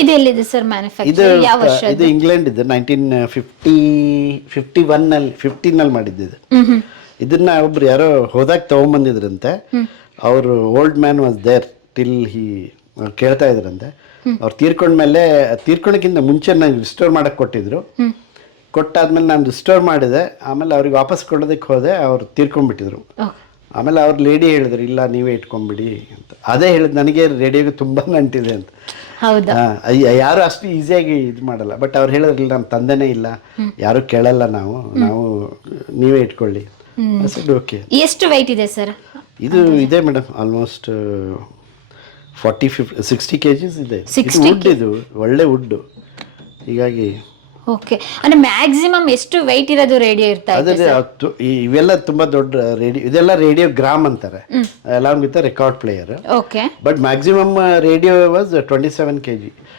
ಇದೆಲ್ಲಿದೆ sir ಇದು manufacture ಯಾವ ವರ್ಷ ಇದು ಇಂಗ್ಲೆಂಡ್ ಇದು 1915 ಮಾಡಿದ್ದು ಇದು. ಇದನ್ನ ಒಬ್ರು ಯಾರೋ ಹೋದಾಗ ತಗೊಂಬಂದಿದ್ರಂತೆ. ಅವರು old man was there till he ಕೇಳ್ತಾ ಇದ್ರಂತೆ. ಅವ್ರು ತೀರ್ಕೊಂಡಕ್ಕಿಂತ ಮುಂಚೆ ನಂಗೆ ರಿಸ್ಟೋರ್ ಮಾಡಕ್ಕೆ ಕೊಟ್ಟಿದ್ರು. ಕೊಟ್ಟಾದ್ಮೇಲೆ ನಾನು ರಿಸ್ಟೋರ್ ಮಾಡಿದೆ. ಆಮೇಲೆ ಅವ್ರಿಗೆ ವಾಪಸ್ ಕೊಡೋದಕ್ಕೆ ಹೋದೆ, ಅವ್ರು ತೀರ್ಕೊಂಡ್ಬಿಟ್ಟಿದ್ರು. ಆಮೇಲೆ ಅವ್ರ ಲೇಡಿ ಹೇಳಿದ್ರು ಇಲ್ಲ ನೀವೇ ಇಟ್ಕೊಂಡ್ಬಿಡಿ ಅಂತ. ಅದೇ ಹೇಳಿದ್ ನನಗೆ ರೇಡಿಯೋಗೆ ತುಂಬ ನಂಟಿದೆ ಅಂತ. ಹೌದಾ? ಯಾರು ಅಷ್ಟು ಈಸಿಯಾಗಿ ಇದು ಮಾಡಲ್ಲ. ಬಟ್ ಅವ್ರು ಹೇಳಿದ್ರಿಲ್ಲ ನಮ್ಮ ತಂದೆನೇ ಇಲ್ಲ, ಯಾರು ಕೇಳಲ್ಲ, ನಾವು ನೀವೇ ಇಟ್ಕೊಳ್ಳಿ. ಓಕೆ. ಎಷ್ಟು ವೆಯ್ಟ್ ಇದೆ ಸರ್ ಇದು? ಇದೆ ಮೇಡಮ್, ಆಲ್ಮೋಸ್ಟ್ 40-60 kgs ಇದೆ. ವುಡ್, ಇದು ಒಳ್ಳೆ ವುಡ್. ಹೀಗಾಗಿ ಓಕೆ. ಅಂದ್ರೆ ಮ್ಯಾಕ್ಸಿಮಮ್ ಎಷ್ಟು ವೆಯ್ಟ್ ಇರೋದು ರೇಡಿಯೋ ಇರ್ತಾ ಇದೆ? ಇವೆಲ್ಲ ತುಂಬಾ ದೊಡ್ಡ ರೇಡಿಯೋ, ಇದೆಲ್ಲ ರೇಡಿಯೋ ಗ್ರಾಮ್ ಅಂತಾರೆ, along with record player. Okay. But maximum radio was 27 kg.